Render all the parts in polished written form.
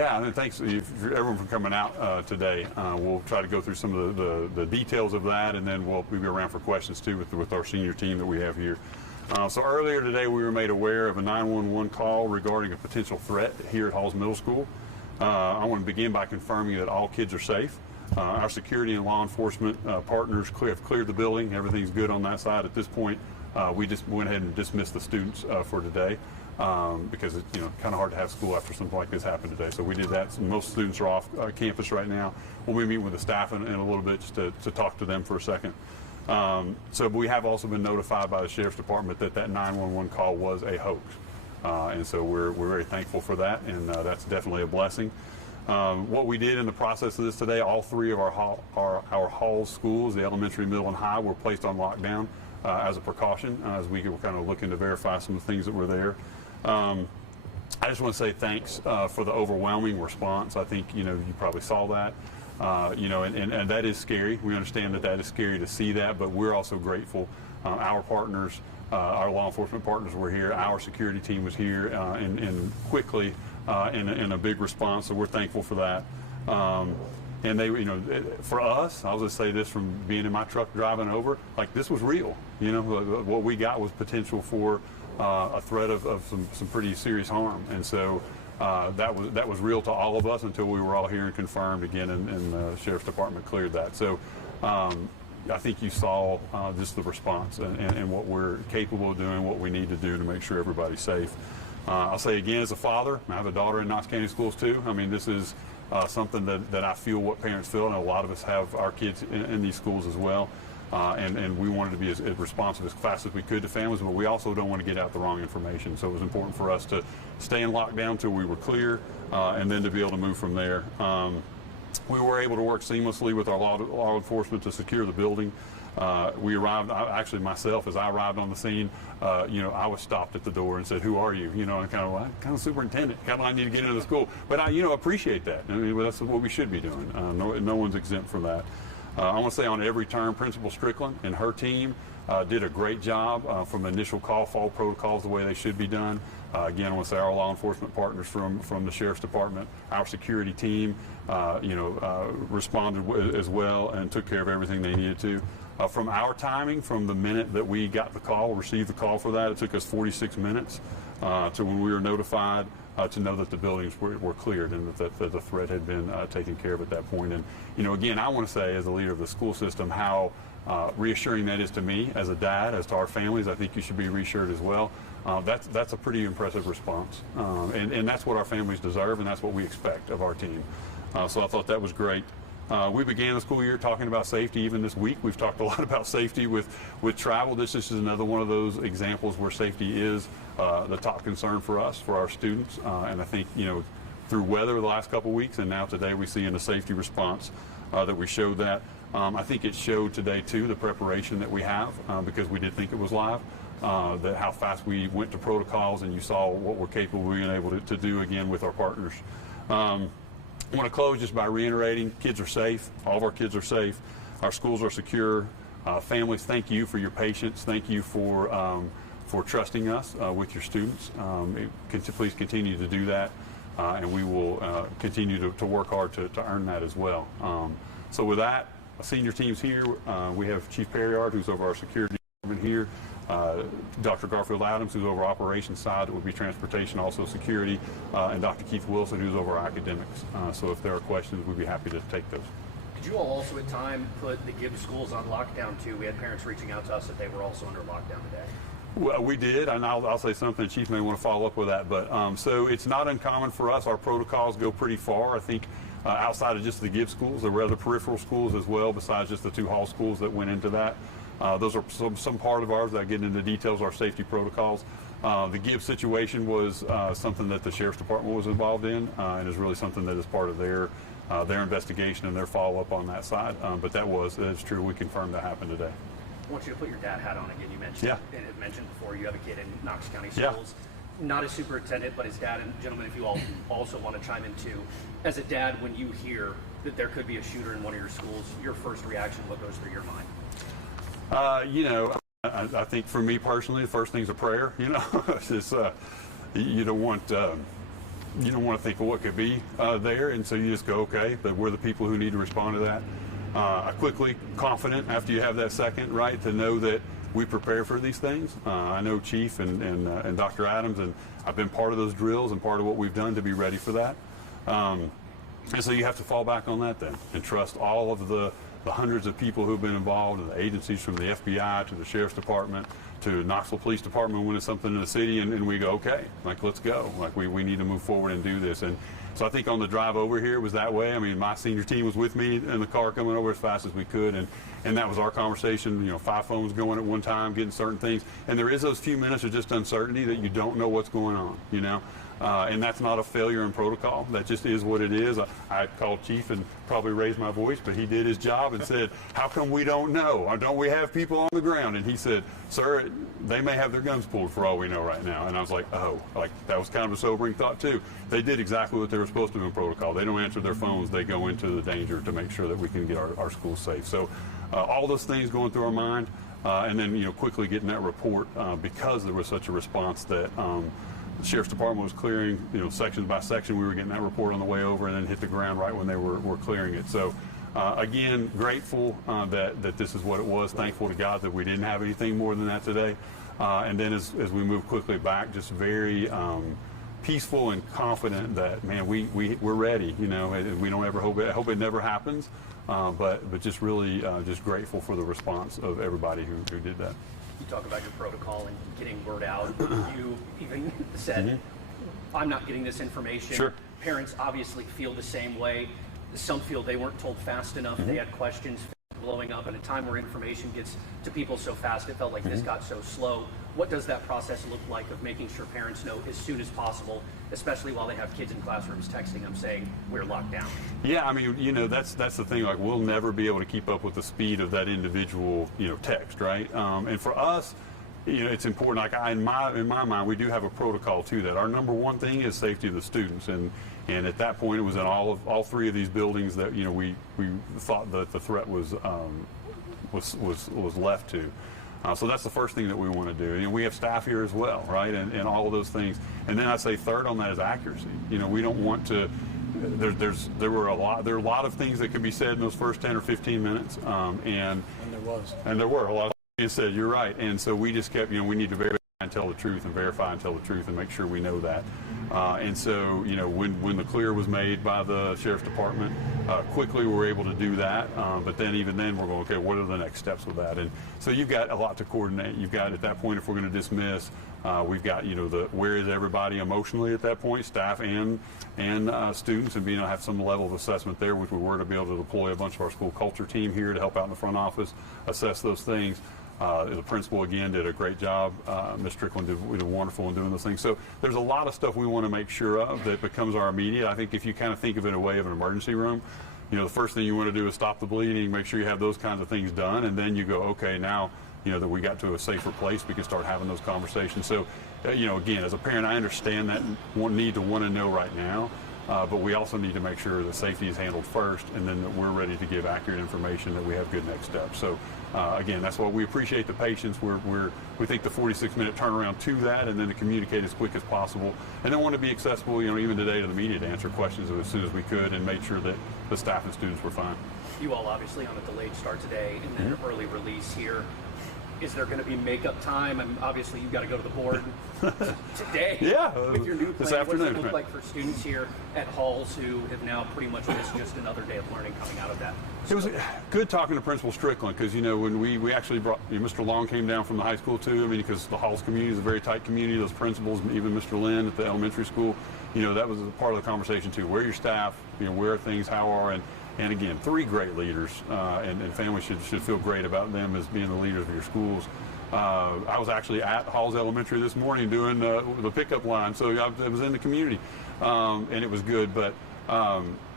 Yeah, and thanks for everyone for coming out today. We'll try to go through some of the details of that, and then we'll be around for questions too with our senior team that we have here. So earlier today, we were made aware of a 911 call regarding a potential threat here at Halls Middle School. I want to begin by confirming that all kids are safe. Our security and law enforcement partners have cleared the building. Everything's good on that side. At this point, we just went ahead and dismissed the students for today because it's kind of hard to have school after something like this happened today. So we did that. So most students are off campus right now. We'll be meeting with the staff in a little bit just to talk to them for a second. So we have also been notified by the Sheriff's Department that 911 call was a hoax. And so we're very thankful for that, and that's definitely a blessing. What we did in the process of this today, all three of our Halls schools, the elementary, middle, and high, were placed on lockdown as a precaution as we were kind of looking to verify some of the things that were there. I just want to say thanks for the overwhelming response. I think you probably saw that. And that is scary. We understand that is scary to see that, but we're also grateful. Our partners, our law enforcement partners were here. Our security team was here and quickly in a big response, so we're thankful for that. And they, for us, I'll just say this from being in my truck driving over, like this was real. What we got was potential for a threat of some pretty serious harm, and so that was real to all of us until we were all here and confirmed again, and the Sheriff's Department cleared that. So I think you saw just the response and what we're capable of doing, what we need to do to make sure everybody's safe. I'll say again, as a father, I have a daughter in Knox County Schools too. I mean, this is something that I feel what parents feel, and a lot of us have our kids in these schools as well. And we wanted to be as responsive as fast as we could to families, but we also don't want to get out the wrong information. So it was important for us to stay in lockdown till we were clear, and then to be able to move from there. We were able to work seamlessly with our law enforcement to secure the building. We arrived, actually myself, as I arrived on the scene, I was stopped at the door and said, "Who are you?" And kind of superintendent, kind of I need to get into the school. But I, appreciate that. I mean, that's what we should be doing. No one's exempt from that. I want to say on every turn, Principal Strickland and her team did a great job from initial call, follow protocols the way they should be done. Again, I want to say our law enforcement partners from the Sheriff's Department, our security team, responded as well and took care of everything they needed to. From our timing, from the minute that we got the call, received the call for that, it took us 46 minutes to when we were notified to know that the buildings were cleared and that the threat had been taken care of at that point. And, again, I want to say as a leader of the school system how reassuring that is to me as a dad, as to our families. I think you should be reassured as well. That's a pretty impressive response. And that's what our families deserve, and that's what we expect of our team. So I thought that was great. We began the school year talking about safety. Even this week, we've talked a lot about safety with travel. This is another one of those examples where safety is the top concern for us, for our students. And I think, through weather the last couple of weeks, and now today we see in a safety response that we showed that. I think it showed today, too, the preparation that we have because we did think it was live, that how fast we went to protocols, and you saw what we're capable of being able to do again with our partners. I want to close just by reiterating, kids are safe. All of our kids are safe. Our schools are secure. Families, thank you for your patience. Thank you for trusting us with your students. Please continue to do that, and we will continue to work hard to earn that as well. So with that, our senior team's here. We have Chief Perryard, who's over our security department here. Dr. Garfield Adams, who's over operations side, it would be transportation, also security, and Dr. Keith Wilson, who's over academics. So if there are questions, we'd be happy to take those. Could you all also at time put the Gibbs schools on lockdown too? We had parents reaching out to us that they were also under lockdown today. Well, we did, and I'll say something. The Chief may want to follow up with that. But so it's not uncommon for us. Our protocols go pretty far. I think outside of just the Gibbs schools, there were other peripheral schools as well, besides just the two Hall schools that went into that. Those are some part of ours that get into details, our safety protocols. The Gibbs situation was something that the Sheriff's Department was involved in, and is really something that is part of their investigation and their follow-up on that side. But that is true. We confirmed that happened today. I want you to put your dad hat on again. You mentioned, and it mentioned before, you have a kid in Knox County Schools. Not as superintendent, but as dad. And gentlemen, if you all also want to chime in too, as a dad, when you hear that there could be a shooter in one of your schools, your first reaction, what goes through your mind? I think for me personally, the first thing's a prayer. It's just, you don't want you don't want to think of what could be there, and so you just go, okay, but we're the people who need to respond to that. Quickly, confident after you have that second, right, to know that we prepare for these things. I know Chief and Dr. Adams, and I've been part of those drills and part of what we've done to be ready for that. And so you have to fall back on that then and trust all of the hundreds of people who've been involved, and the agencies from the FBI to the Sheriff's Department to Knoxville Police Department when it's something in the city, and we go, okay, like, let's go. Like, we need to move forward and do this. And so I think on the drive over here it was that way. I mean, my senior team was with me in the car coming over as fast as we could, and that was our conversation, 5 phones going at one time, getting certain things. And there is those few minutes of just uncertainty that you don't know what's going on, and that's not a failure in protocol. That just is what it is. I called Chief and probably raised my voice, but he did his job and said, how come we don't know? Or don't we have people on the ground? And he said, sir, they may have their guns pulled for all we know right now. And I was like, oh, like, that was kind of a sobering thought too. They did exactly what they were supposed to do in protocol. They don't answer their phones. They go into the danger to make sure that we can get our schools safe. So all those things going through our mind, and then quickly getting that report because there was such a response that the Sheriff's Department was clearing, sections by section. We were getting that report on the way over and then hit the ground right when they were clearing it. So again, grateful that this is what it was. Thankful to God that we didn't have anything more than that today. And then as we move quickly back, just very peaceful and confident that, man, we're ready. We don't ever hope it never happens. But just really just grateful for the response of everybody who did that. You talk about your protocol and getting word out. You even said, I'm not getting this information. Sure. Parents obviously feel the same way. Some feel they weren't told fast enough. They had questions blowing up at a time where information gets to people so fast. It felt like this got so slow. What does that process look like of making sure parents know as soon as possible, especially while they have kids in classrooms texting them saying we're locked down? Yeah, I mean, that's the thing. Like, we'll never be able to keep up with the speed of that individual, text, right? And for us, it's important. Like, in my mind, we do have a protocol to that. Our number one thing is safety of the students, and at that point, it was in all 3 of these buildings that we thought that the threat was left to. So that's the first thing that we want to do. And we have staff here as well, right? And all of those things. And then I'd say third on that is accuracy. We don't want to. There are a lot of things that could be said in those first 10 or 15 minutes. And there were a lot of things said. You're right. And so we just kept. We need to verify and tell the truth, and verify and tell the truth, and make sure we know that. And so, when the clear was made by the Sheriff's Department, quickly we were able to do that. But then even then we're going, okay, what are the next steps with that? And so you've got a lot to coordinate. You've got, at that point, if we're going to dismiss, we've got, where is everybody emotionally at that point, staff and students, and have some level of assessment there, which we were to be able to deploy a bunch of our school culture team here to help out in the front office, assess those things. The principal, again, did a great job. Ms. Strickland did wonderful in doing those things. So there's a lot of stuff we want to make sure of that becomes our immediate. I think if you kind of think of it in a way of an emergency room, the first thing you want to do is stop the bleeding, make sure you have those kinds of things done, and then you go, okay, now, that we got to a safer place, we can start having those conversations. So, again, as a parent, I understand that need to want to know right now. But we also need to make sure that safety is handled first, and then that we're ready to give accurate information, that we have good next steps. So, again, that's why we appreciate the patience. We think the 46-minute turnaround to that, and then to communicate as quick as possible, and then want to be accessible, even today to the media to answer questions as soon as we could, and make sure that the staff and students were fine. You all obviously on a delayed start today, and then an early release here. Is there going to be makeup time? And obviously, you've got to go to the board today. Yeah, with your new plan. this afternoon. What does it look like for students here at Halls who have now pretty much missed just another day of learning coming out of that? It was good talking to Principal Strickland, because when we actually brought Mr. Long came down from the high school too. I mean, because the Halls community is a very tight community. Those principals, even Mr. Lynn at the elementary school, that was a part of the conversation too. Where are your staff? Where are things? How are and again, 3 great leaders, and families should feel great about them as being the leaders of your schools. I was actually at Halls Elementary this morning doing the pickup line, so I was in the community, and it was good. But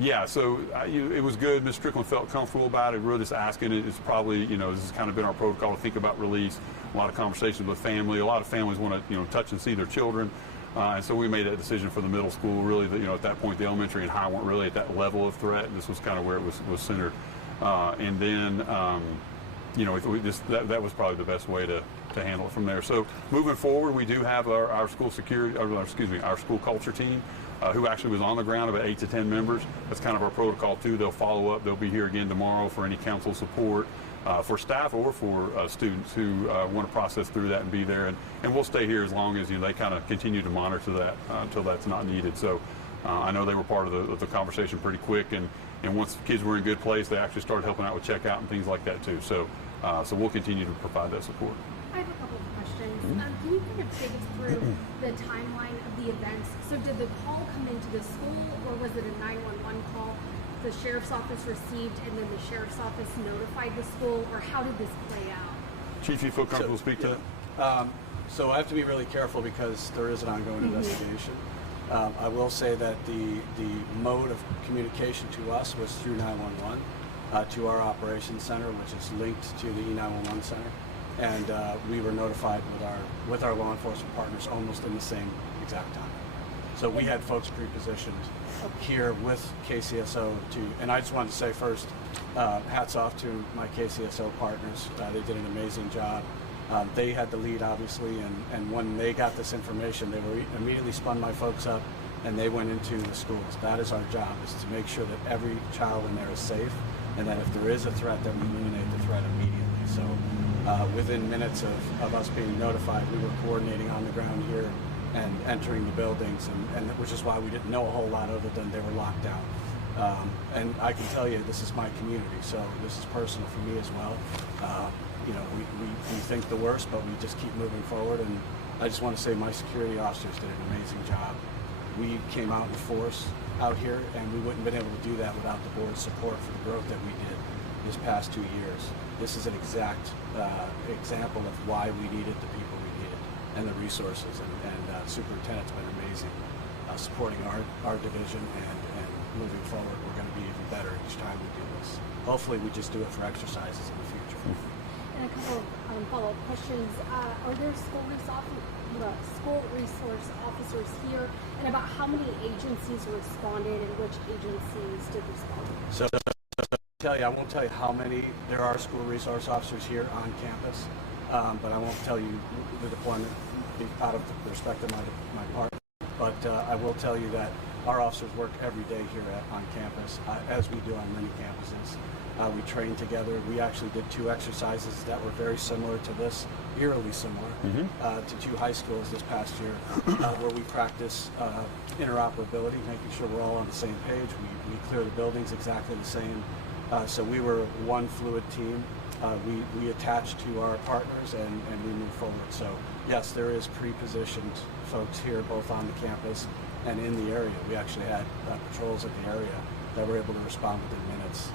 yeah, so it was good. Ms. Strickland felt comfortable about it. Really just asking. It's probably this has kind of been our protocol to think about release. A lot of conversations with family. A lot of families want to touch and see their children. And so we made that decision for the middle school. Really, at that point, the elementary and high weren't really at that level of threat. And this was kind of where it was centered. And then, that was probably the best way to handle it from there. So moving forward, we do have our school security, our school culture team. who actually was on the ground, about 8 to 10 members. That's kind of our protocol too. They'll follow up. They'll be here again tomorrow for any council support, for staff or for students who want to process through that and be there. And we'll stay here as long as they kind of continue to monitor that until that's not needed. So I know they were part of the conversation pretty quick, and once the kids were in a good place, they actually started helping out with checkout and things like that too. So we'll continue to provide that support. I have a couple of questions. Can you kind of take us through the timeline of the events? So did the call come into the school, or was it a 911 call the sheriff's office received and then the sheriff's office notified the school, or how did this play out? Chief, you feel comfortable to speak to that? So I have to be really careful because there is an ongoing investigation. I will say that the mode of communication to us was through 911 to our operations center, which is linked to the E911 center, and we were notified with our law enforcement partners almost in the same exact time. So we had folks pre-positioned here with KCSO and I just wanted to say first, hats off to my KCSO partners. They did an amazing job. They had the lead, obviously, and when they got this information, they were immediately spun my folks up, and they went into the schools. That is our job, is to make sure that every child in there is safe, and that if there is a threat, that we eliminate the threat immediately. So within minutes of us being notified, we were coordinating on the ground here and entering the buildings, and which is why we didn't know a whole lot other than they were locked down. And I can tell you, this is my community, so this is personal for me as well. We think the worst, but we just keep moving forward. And I just want to say my security officers did an amazing job. We came out in force out here, and we wouldn't have been able to do that without the board's support for the growth that we did this past 2 years. This is an exact example of why we needed the people we needed and the resources. And superintendent's been amazing supporting our division, and moving forward, we're going to be even better each time we do this. Hopefully, we just do it for exercises in the future. And a couple of follow-up questions. Are there school resource officers here, and about how many agencies responded and which agencies did respond? So I won't tell you how many. There are school resource officers here on campus, but I won't tell you the deployment out of the respect of my partner. But I will tell you that our officers work every day here on campus, as we do on many campuses. We train together. We actually did 2 exercises that were very similar to this, eerily similar, to 2 high schools this past year, where we practice interoperability, making sure we're all on the same page. We clear the buildings exactly the same. So we were one fluid team. We attach to our partners, and we move forward. So yes, there is pre-positioned folks here, both on the campus and in the area. We actually had patrols at the area that were able to respond within minutes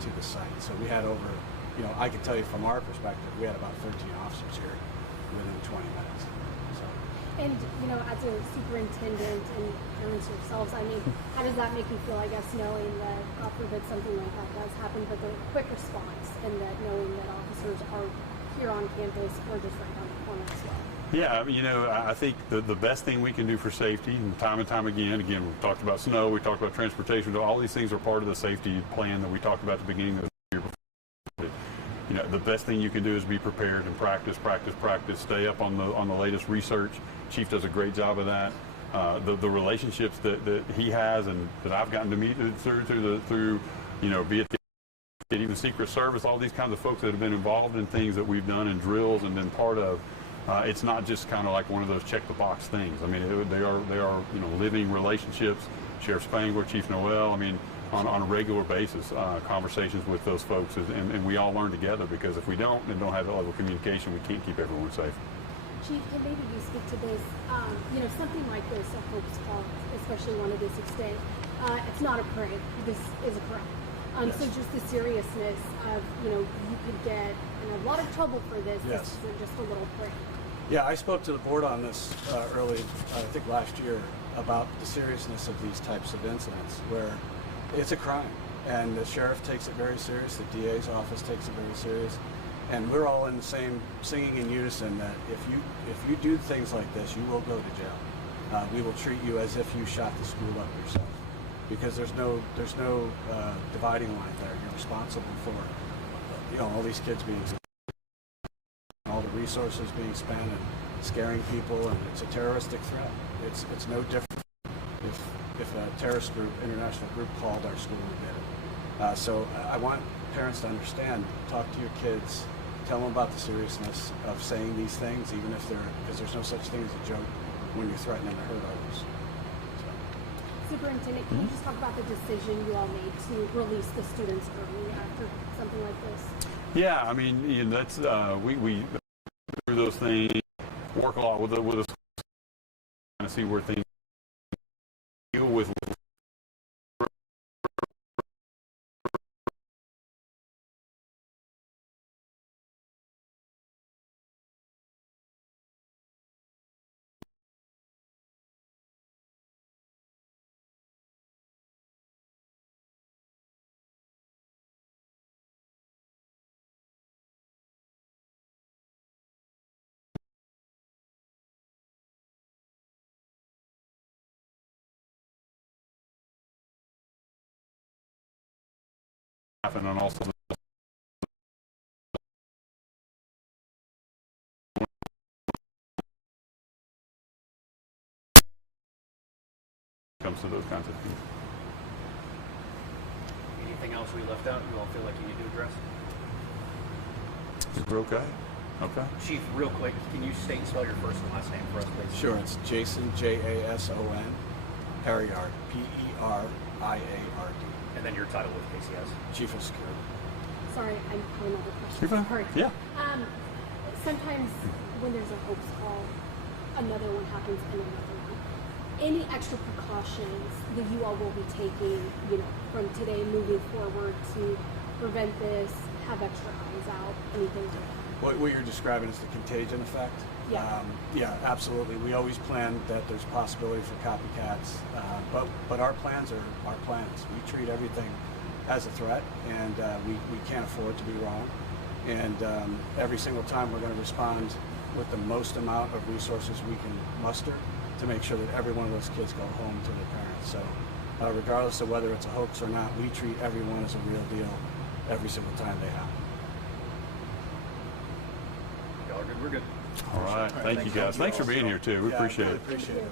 to the site. So we had over, I can tell you from our perspective, we had about 13 officers here within 20 minutes. So. And, as a superintendent and parents yourselves, how does that make you feel, I guess, knowing that, God forbid, something like that does happen, but the quick response, and that knowing that officers are here on campus or just right down the corner as well? Yeah, I think the best thing we can do for safety, and time again, we've talked about snow, we talked about transportation, all these things are part of the safety plan that we talked about at the beginning of the year before. The best thing you can do is be prepared and practice, stay up on the latest research. Chief does a great job of that. The relationships that he has and that I've gotten to meet through be it even Secret Service, all these kinds of folks that have been involved in things that we've done and drills and been part of. It's not just kind of like one of those check the box things. They are living relationships. Sheriff Spangler, Chief Noel. On a regular basis, conversations with those folks, and we all learn together, because if we don't have that level of communication, we can't keep everyone safe. Chief, can maybe you speak to this? Something like this, a hoax call, especially one of this extent, it's not a prank. This is a crime. Yes. So just the seriousness of, you could get in a lot of trouble for this. Yes. This isn't just a little prank. Yeah, I spoke to the board on this early, I think last year, about the seriousness of these types of incidents, where it's a crime, and the sheriff takes it very serious, the DA's office takes it very serious, and we're all in the same, singing in unison, that if you do things like this, you will go to jail. We will treat you as if you shot the school up yourself, because there's no dividing line there. You're responsible for all these kids being, all the resources being spent and scaring people, and it's a terroristic threat. It's no different if if a terrorist group, international group, called our school, we did it. So I want parents to understand, talk to your kids, tell them about the seriousness of saying these things, even if because there's no such thing as a joke when you're threatening to hurt others. Superintendent, can you just talk about the decision you all made to release the students early after something like this? Yeah, I mean, you know, that's we through those things, work a lot with us, kind of see where things deal with. And also comes to those kinds of things. Anything else we left out you all feel like you need to address? We're okay. Okay. Chief, real quick, can you state and spell your first and last name for us, please? Sure, it's Jason, Jason, Perriard, P-E-R-I-A-R-D. And then your title with KCS. Chief of Security. Sorry, I have another question. You're fine. Sorry. Yeah. Sometimes when there's a hoax call, another one happens and another one. Any extra precautions that you all will be taking, you know, from today moving forward to prevent this, have extra eyes out, anything like that? What you're describing is the contagion effect? Yeah. Yeah, absolutely. We always plan that there's possibility for copycats, but our plans are our plans. We treat everything as a threat, and we can't afford to be wrong. And every single time we're going to respond with the most amount of resources we can muster to make sure that every one of those kids go home to their parents. So regardless of whether it's a hoax or not, we treat everyone as a real deal every single time they happen. Y'all are good, we're good. All right. Thank you guys. Thanks for being here too. We appreciate it. Appreciate it.